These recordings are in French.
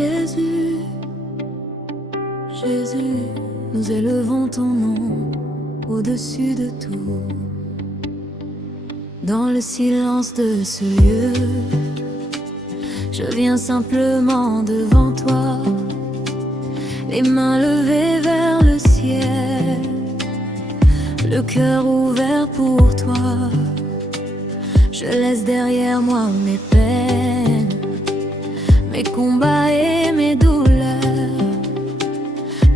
Jésus, Jésus, nous élevons ton nom au-dessus de tout. Dans le silence de ce lieu, je viens simplement devant toi, les mains levées vers le ciel, le cœur ouvert pour toi. Je laisse derrière moi mes peines, mes combats et mes douleurs,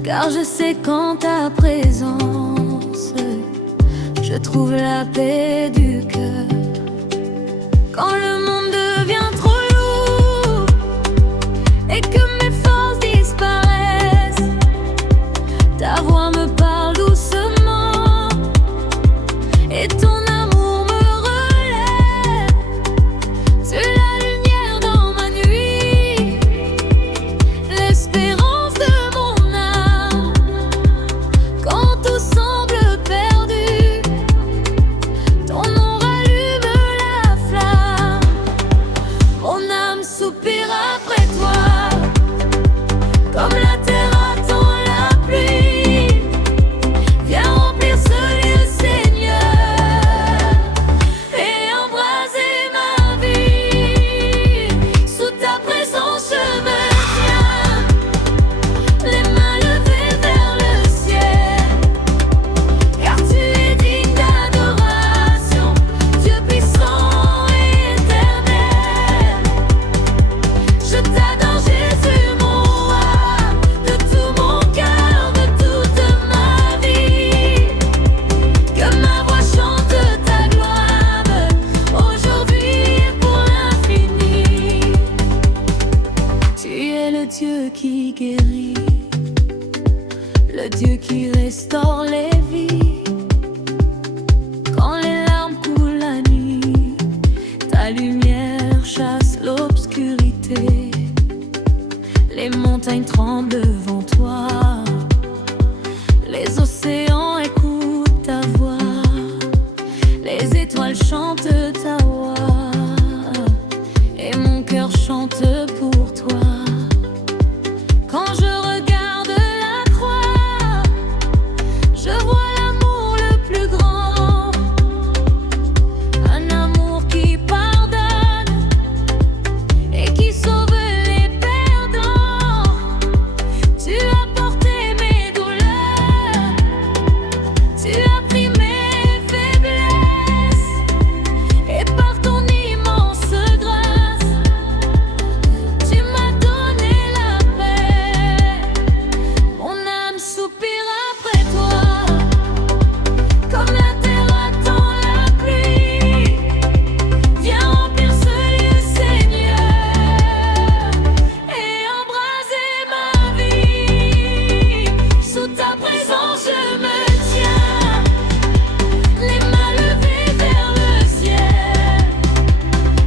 car je sais qu'en ta présence, je trouve la paix du cœur. Quand le monde devient trop lourd et que mes forces disparaissent, ta voix me parle doucement et ton amour me relève. Tu es la lumière dans ma nuit, l'espérance de mon âme. Quand tout semble perdu, ton nom rallume la flamme. Mon âme soupire après toi, comme la terre attend la pluie. Viens remplir ce lieu, Seigneur, et embraser ma vie. Sous ta présence je me tiens, les mains levées vers le ciel, car tu es digne d'adoration, Dieu puissant et éternel. Je t'adore Jésus mon roi, de tout mon cœur, de toute ma vie. Que ma voix chante ta gloire, aujourd'hui et pour l'infini. Tu es le Dieu qui guérit, le Dieu qui restaure les vies. Quand les larmes coulent la nuit, ta lumière chasse l'obscurité. Les montagnes tremblent devant toi, les océans écoutent ta voix, les étoiles chantent ta voix, et mon cœur chante pour toi. Quand je regarde la croix, je vois l'amour le plus grand, un amour qui pardonne et qui sauve les perdants. Tu as porté mes douleurs, tu as pris mes faiblesses, et par ton immense grâce, tu m'as donné la paix. Mon âme soupire après toi, comme la terre attend la pluie. Viens remplir ce lieu, Seigneur, et embraser ma vie. Sous ta présence je me tiens, les mains levées vers le ciel,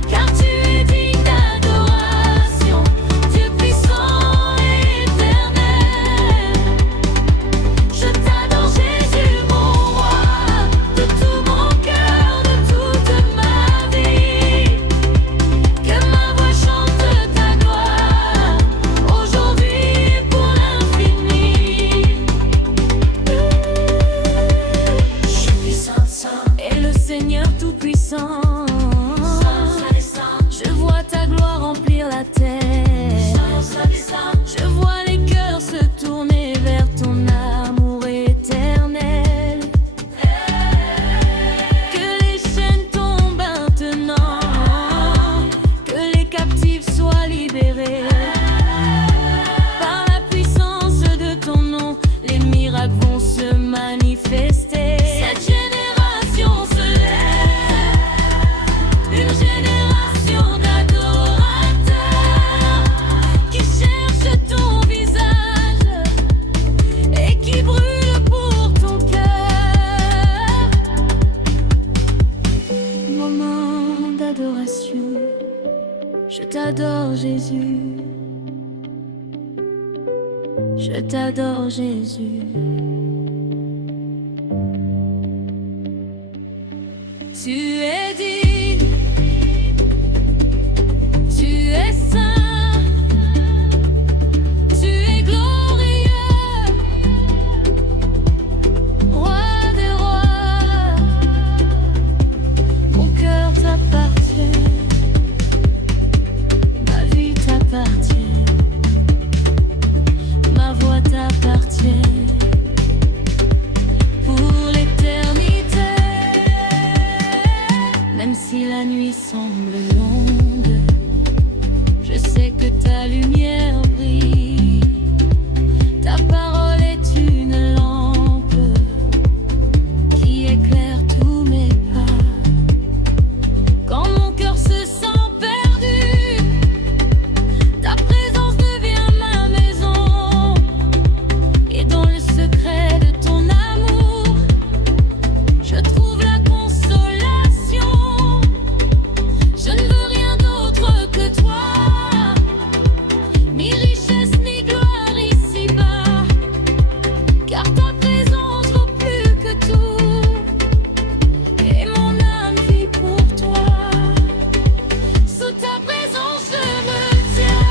car tu es digne d'adoration, Dieu puissant et éternel. Je t'adore Jésus mon roi, de tout mon cœur, de toute ma vie. Que ma voix chante ta gloire, aujourd'hui et pour l'infini. Je suis saint, et le Seigneur tout-puissant. Je vois ta gloire remplir la terre. Je vois les cœurs se tourner vers ton amour éternel. Que les chaînes tombent maintenant, que les captifs soient libérés. Par la puissance de ton nom, les miracles vont se manifester. Cette génération se lève, une génération d'adorateurs qui cherchent ton visage et qui brûlent pour ton cœur. Moment d'adoration, je t'adore Jésus, je t'adore Jésus. Tu es digne, tu es saint, Même si la nuit semble longue, je sais que ta lumière brille. Ta parole est une lampe qui éclaire tous mes pas. Quand mon cœur se sent perdu, ta présence devient ma maison. Et dans le secret de ton amour, je trouve la consolation. Je ne veux rien d'autre que toi, ni richesse ni gloire ici-bas, car ta présence vaut plus que tout, et mon âme vit pour toi. Sous ta présence je me tiens,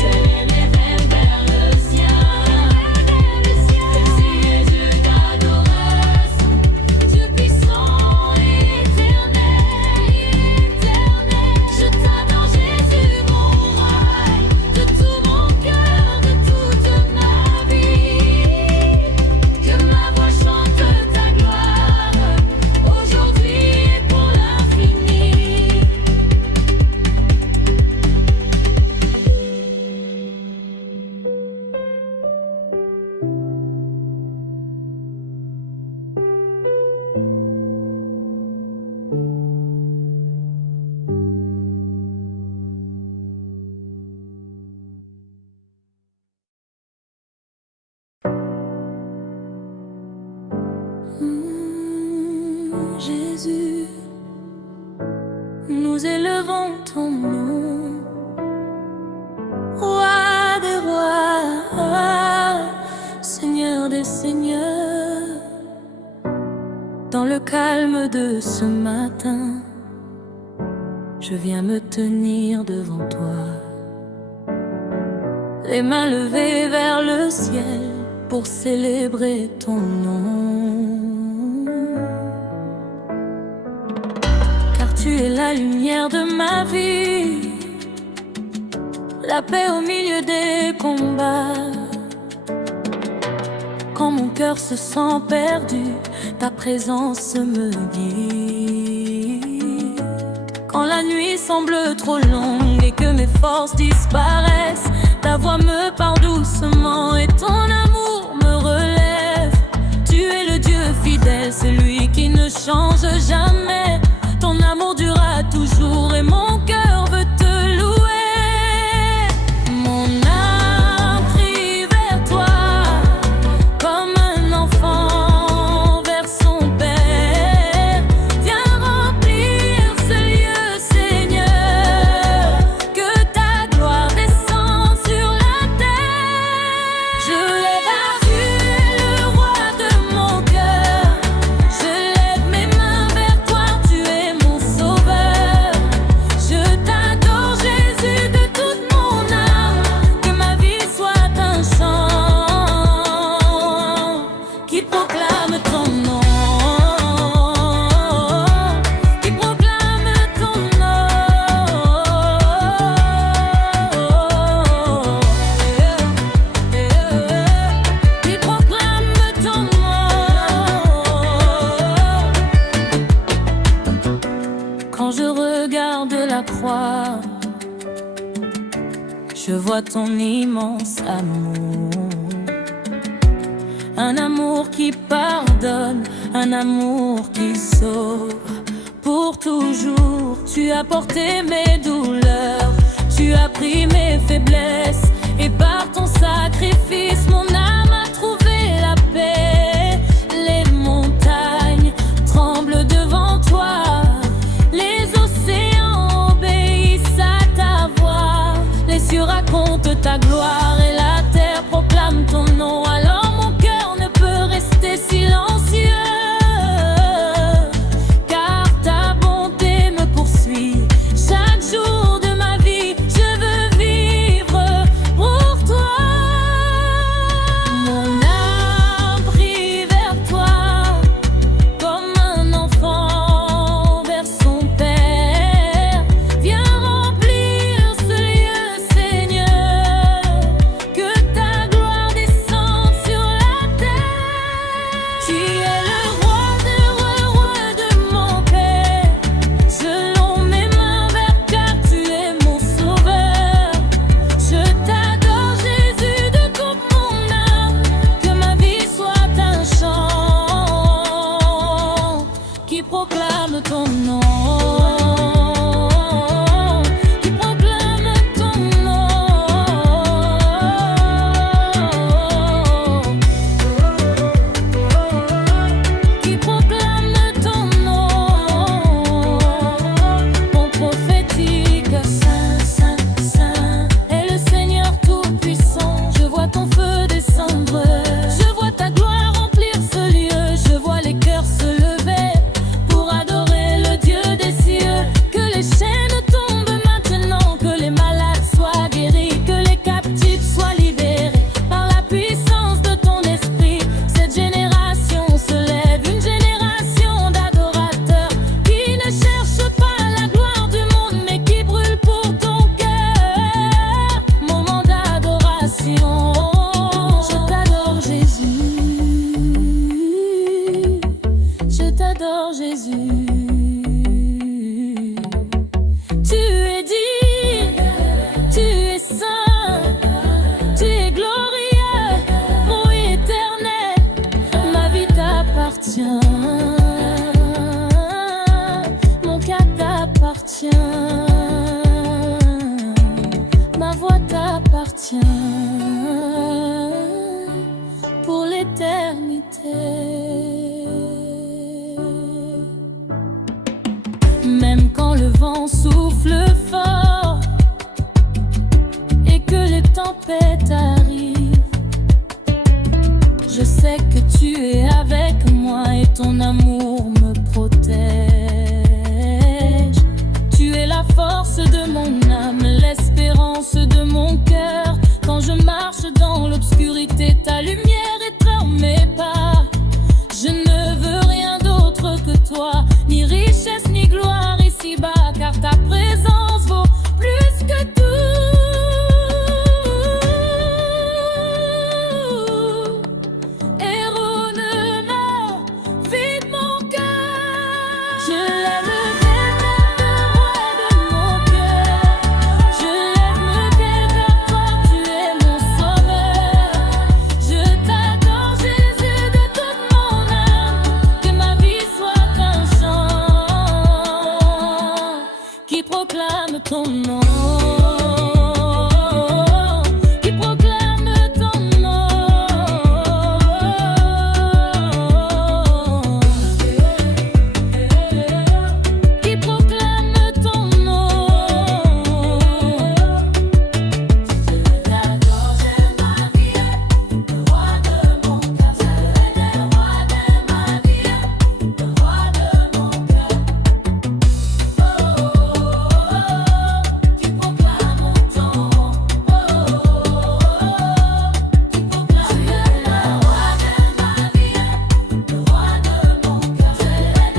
tes rêves vers le ciel, tes yeux d'adoration, Dieu puissant et éternel. Je t'adore Jésus mon roi, de tout mon cœur, de toute ma vie. Que ma voix chante ta gloire, aujourd'hui et pour l'infini. Jésus, nous élevons ton nom, Roi des rois, Seigneur des seigneurs. Dans le calme de ce matin, je viens me tenir devant toi, les mains levées vers le ciel pour célébrer ton nom. Car tu es la lumière de ma vie, la paix au milieu des combats. Quand mon cœur se sent perdu, ta présence me guide. Quand la nuit semble trop longue et que mes forces disparaissent, ta voix me parle doucement et ton amour me relève. Tu es le Dieu fidèle, celui qui ne change jamais. Ton amour durera toujours et mon cœur veut te louer. Mon âme crie vers toi, comme un enfant vers son Père. Viens remplir ce lieu, Seigneur, que ta gloire descende sur la terre. Je lève à tu es le roi de mon cœur. Je lève mes mains vers toi, tu es mon sauveur. Je t'adore Jésus de toute mon âme, que ma vie soit un chant qui proclame ton nom, qui proclame ton nom, qui proclame ton nom. Quand je regarde la croix, je vois ton immense amour. Un amour qui pardonne, un amour qui sauve. Pour toujours, tu as porté mes douleurs, tu as pris mes faiblesses, et par ton sacrifice, mon âme a trouvé la paix. Les montagnes tremblent devant toi, les océans obéissent à ta voix. Les cieux racontent ta gloire et la terre proclame ton nom. Alors mon cœur ne peut rester silencieux, car ta bonté me poursuit. Chaque jour de ma vie, je veux vivre pour toi. Mon âme prie vers toi, comme un enfant ton nom, qui proclame ton nom, qui proclame ton nom. Mon prophétique, Saint, Saint, Saint, est le Seigneur Tout-Puissant. Je vois ton feu descendre, je vois ta gloire remplir ce lieu, je vois les cœurs se lever pour adorer le Dieu des cieux. Que les chaînes tombent maintenant, que les malades soient guéris, que les captifs soient libérés par la puissance de ton esprit. Cette génération se lève, une génération d'adorateurs qui ne cherchent pas la gloire du monde mais qui brûlent pour ton cœur. Moment d'adoration, je t'adore Jésus, je t'adore Jésus. Tu es digne, tu es saint, tu es glorieux, ô éternel, ma vie t'appartient, mon cœur t'appartient, ma voix t'appartient pour l'éternité. Même quand le vent souffle fort et que les tempêtes arrivent, je sais que tu es avec moi et ton amour me protège. Tu es la force de mon âme, l'espérance de mon cœur. Quand je marche dans l'obscurité, ta lumière étreint mes pas. Je ne veux rien d'autre que toi, ni richesse ni gloire ici-bas, car ta présence vaut plus que tout. Erronnement, vide mon cœur. Je lève le roi de mon cœur. Je lève le car toi tu es mon sauveur. Je t'adore Jésus de toute mon âme, que ma vie soit un chant qui proclame ton nom, qui proclame ton nom, qui proclame ton nom. Je t'adore, j'aime ma vie, le roi de mon cœur. Je le roi de ma vie, le roi de mon cœur. Qui proclame ton nom, qui proclame le roi de ma vie, le roi de mon cœur. Je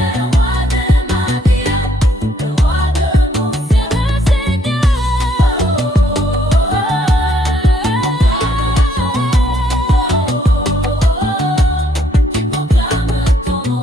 le roi de ma vie, le roi de mon cœur. C'est le Seigneur. Qui proclame ton nom.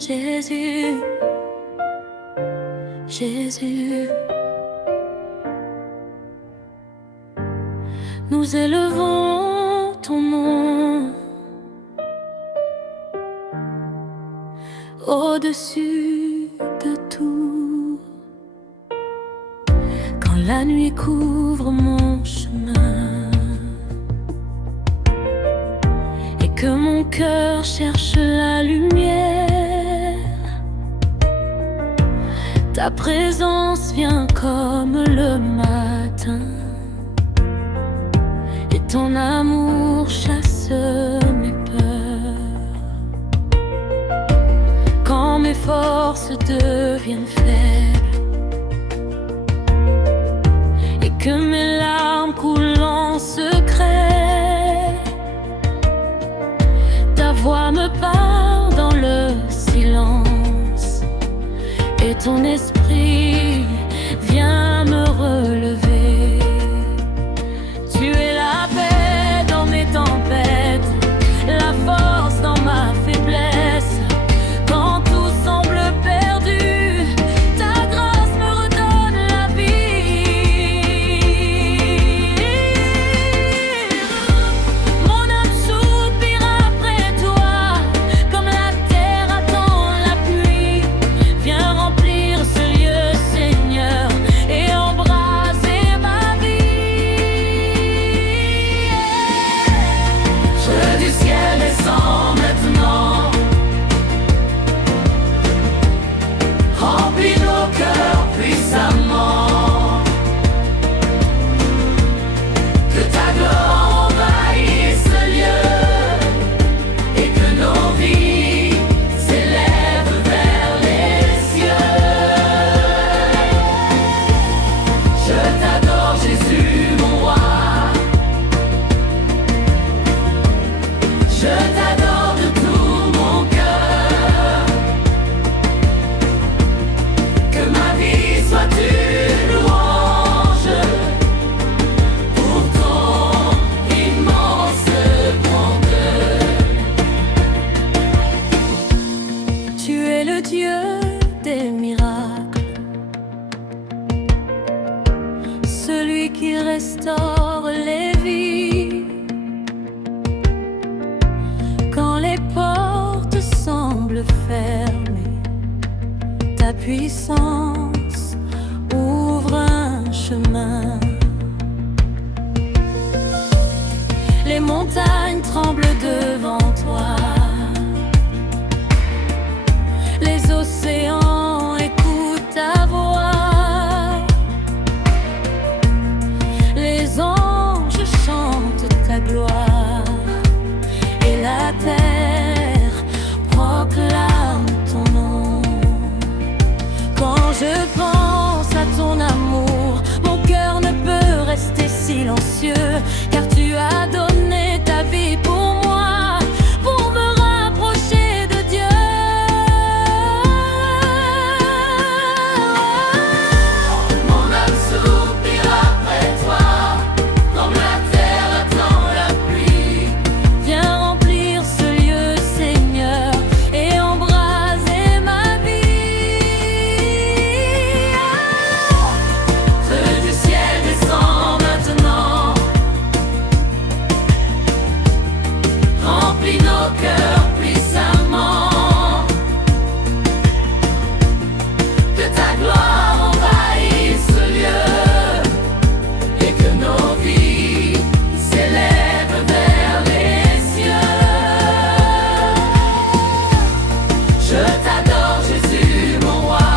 Jésus, Jésus, nous élevons ton nom au-dessus de tout. Quand la nuit couvre mon chemin et que mon cœur cherche la lumière, ta présence vient comme le matin et ton amour chasse mes peurs. Quand mes forces deviennent faibles et que mes larmes coulent en secret, voix me parle dans le silence, et ton esprit vient me relever. Tu es la paix dans mes tempêtes, la force dans ma faiblesse. Quand tout semble perdu, ta grâce me redonne la vie. Mon âme soupire après toi, comme la terre attend la pluie. Viens remplir ce lieu, Seigneur, et embraser ma vie. Feu du ciel descend maintenant, remplis nos cœurs puissamment. Que ta gloire envahisse ce lieu, et que nos vies s'élèvent vers les cieux. Je t'adore, Jésus, mon roi. Je t'adore de tout mon cœur. Que ma vie soit une louange pour ton immense grandeur. Tu es le Dieu des miracles, celui qui restaure les vies. Quand les portes semblent fermées, ta puissance ouvre un chemin. Les montagnes tremblent devant toi, les océans écoutent ta voix, les anges chantent ta gloire, et la terre proclame ton nom. Quand je pense à ton amour, mon cœur ne peut rester silencieux, car tu as donné ta vie pour moi, pour me rapprocher de Dieu. Mon âme soupire après toi, comme la terre attend la pluie. Viens remplir ce lieu, Seigneur, et embraser ma vie. Feu du ciel descend maintenant, remplis nos cœurs puissamment. Que ta gloire envahisse ce lieu, et que nos vies s'élèvent vers les cieux. Je t'adore, Jésus, mon roi.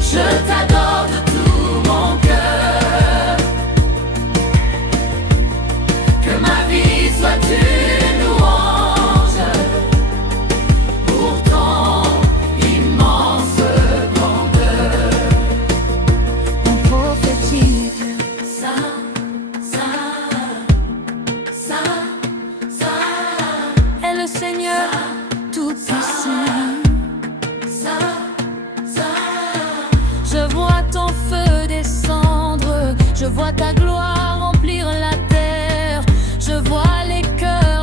Je t'adore de tout mon cœur. Que ma vie soit une louange pour ton immense grandeur. On prophétise ça, ça, ça, ça, est le Seigneur tout-puissant. Ça, ça, je vois ton feu descendre, je vois ta gloire remplir la terre, je vois les cœurs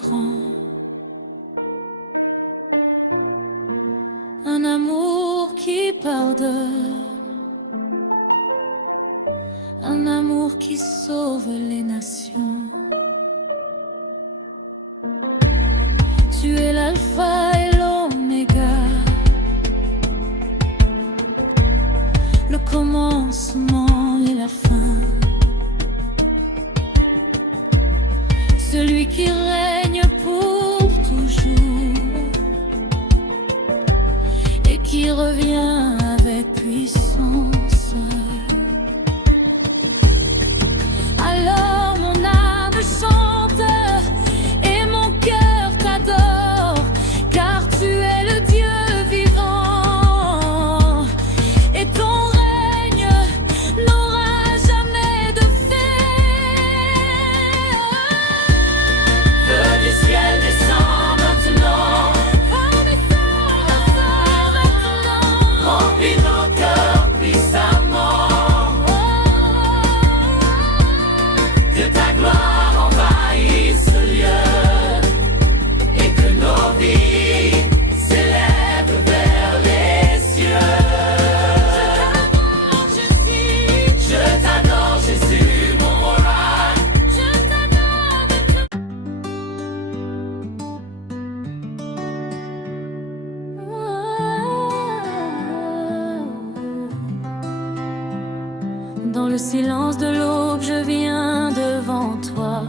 grand. Un amour qui pardonne, un amour qui sauve les nations. Tu es l'alpha et l'oméga, le commencement et la fin, celui qui règne pour toujours et qui revient avec puissance. Alors mon âme chante et mon cœur t'adore, car tu es le Dieu vivant et ton règne n'aura jamais de fin. Feu du ciel descend maintenant, remplis nos cœurs puissamment, que ta gloire envahisse ce lieu et que nos vies s'élèvent vers les cieux. Je t'adore Jésus, mon roi. Je t'adore. Dans le silence de l'aube, je viens devant toi,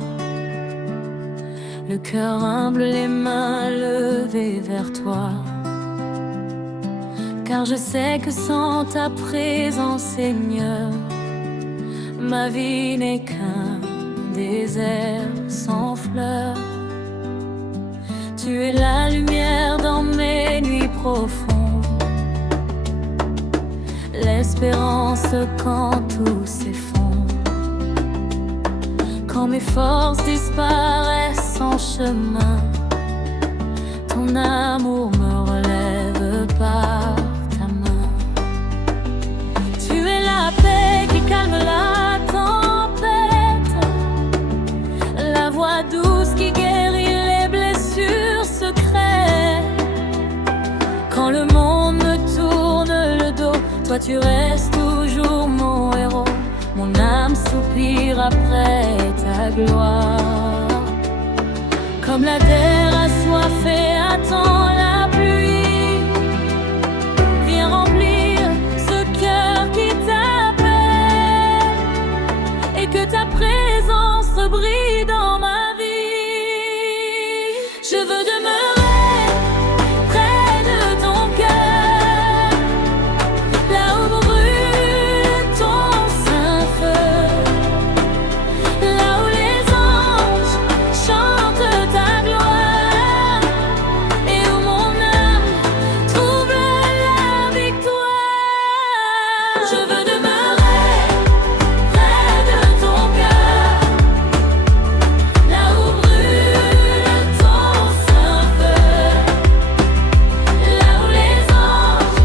le cœur humble, les mains levées vers toi, car je sais que sans ta présence, Seigneur, ma vie n'est qu'un désert sans fleurs. Tu es la lumière dans mes nuits profondes, l'espérance quand tout s'effondre, quand mes forces disparaissent en chemin. Ton amour me relève par ta main. Tu es la paix qui calme la tempête, la voix douce qui guérit les blessures secrètes. Quand le monde me tourne le dos, toi tu restes toujours mon héros. Mon âme soupire après ta gloire. Comme la terre assoiffée attend la pluie, viens remplir ce cœur qui t'appelle et que ta présence brille dans ma vie. Je veux demeurer près de ton cœur, là où brûle ton saint feu, là où les anges chantent ta gloire et où mon âme trouve la victoire. Je veux demeurer près de ton cœur, là où brûle ton saint feu, là où les anges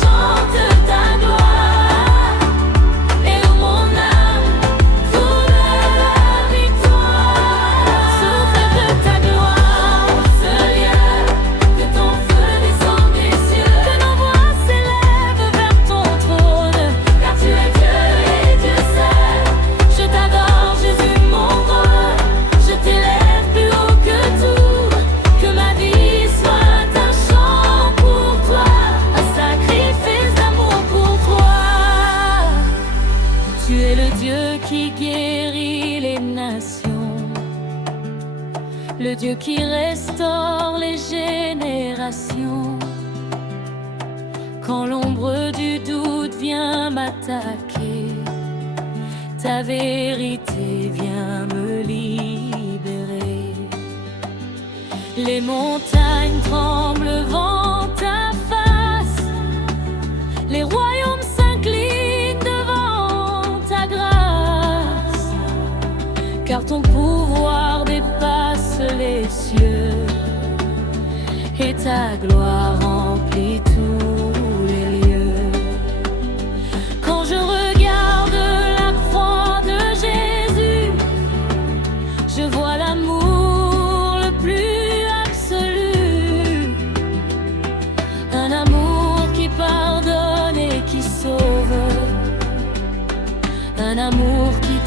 chantent ta gloire et où mon âme trouve la victoire. Souffle de ta gloire, ce lieu, que ton feu descende des cieux, que nos voix s'élèvent vers ton trône, car tu es Dieu et Dieu seul. Je t'adore Jésus, mon roi, je t'élève plus haut que tout, que ma vie soit un chant pour toi, un sacrifice d'amour pour toi. Tu es le Dieu qui guérit les nations, le Dieu qui restaure les générations. Quand l'ombre du doute vient m'attaquer, ta vérité vient me libérer. Les montagnes tremblent devant ta face, les royaumes s'inclinent devant ta grâce, car ton pouvoir dépasse les cieux et ta gloire remplit tous les lieux. Quand je regarde la croix de Jésus, je vois l'amour le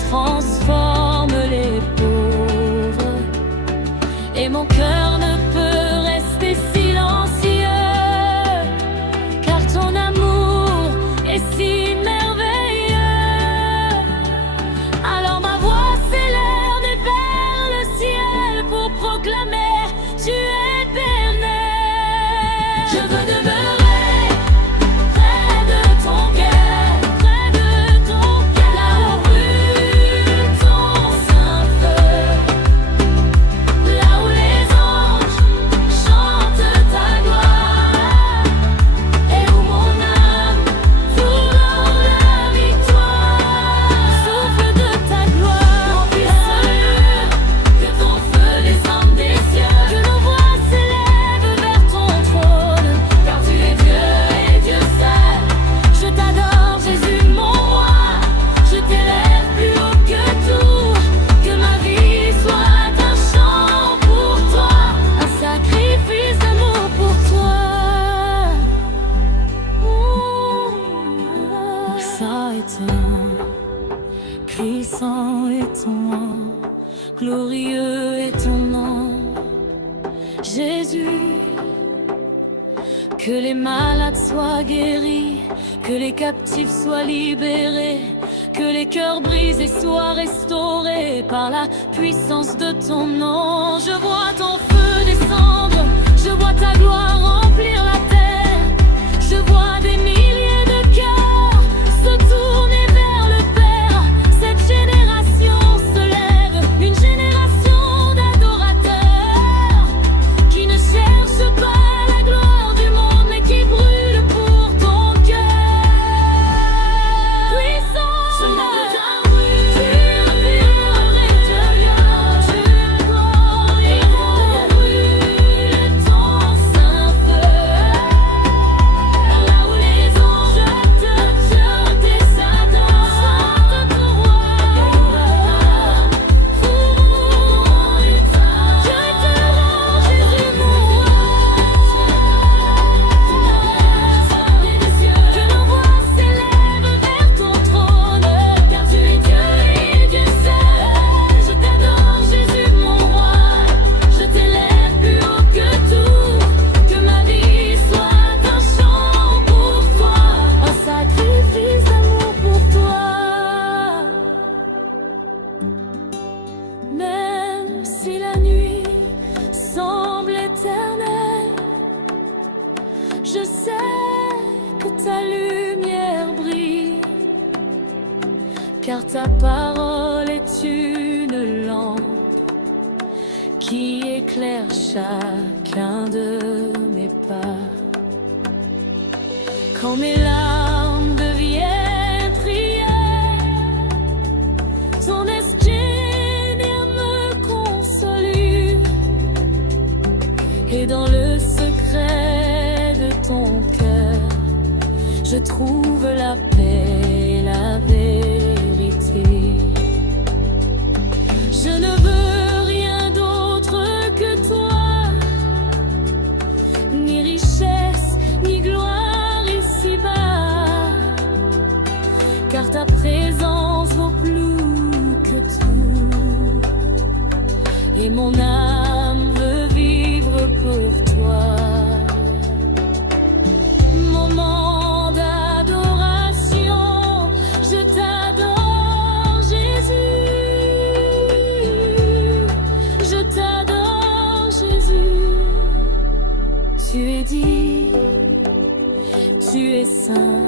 transforme les pauvres. Et mon cœur ne peut rester silencieux, car ton amour est si merveilleux. Alors ma voix s'élève vers le ciel pour proclamer: tu es éternel. Je veux demeurer près de ton cœur, près de ton cœur, là où brûle ton saint feu, là où les anges chantent ta gloire, et où mon âme tourne la victoire. Souffle de ta gloire, remplis ce lieu, que ton feu descende des cieux, que nos voix s'élèvent vers ton trône, car tu es Dieu et Dieu seul. Je t'adore, Jésus mon roi, je t'élève plus haut que tout, que ma vie soit un chant pour toi, un sacrifice d'amour pour toi. Ça est ton, puissant est ton nom, glorieux est ton nom, Jésus. Que les malades soient guéris, que les captifs soient libérés, que les cœurs brisés soient restaurés par la puissance de ton nom. Je vois ton feu descendre, je vois ta gloire remplir la terre, je vois des milliers de cœurs se tourner vers le Père. Cette génération se lève, une génération d'adorateurs qui ne cherchent pas la gloire du monde, mais qui brûlent pour ton cœur. Puissant, ce monde brûle, tu es grand et brûle ton saint feu, là où les anges te chantent et s'adorent. Chante ton roi, Dieu est grand, Jésus mon roi. Que nos voix s'élèvent vers ton trône, car tu es Dieu et Dieu seul. Je t'adore, Jésus mon roi, je t'élève plus haut que tout, que ma vie soit un chant pour toi, un sacrifice d'amour pour toi. Même si la nuit semble éternelle, je sais que ta lumière brille, car ta parole est une lampe qui éclaire chacun de mes pas. Quand mes larmes deviennent prières, ton esprit me console, et dans le secret de ton cœur, je trouve la paix, la vérité. Je ne veux rien d'autre que toi, ni richesse, ni gloire ici-bas, car ta présence vaut plus que tout, et mon âme veut vivre pour toi. Moment d'adoration, je t'adore, Jésus. Je t'adore, Jésus. Tu es dit, tu es saint,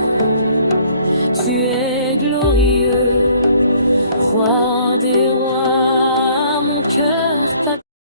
tu es glorieux, roi des rois.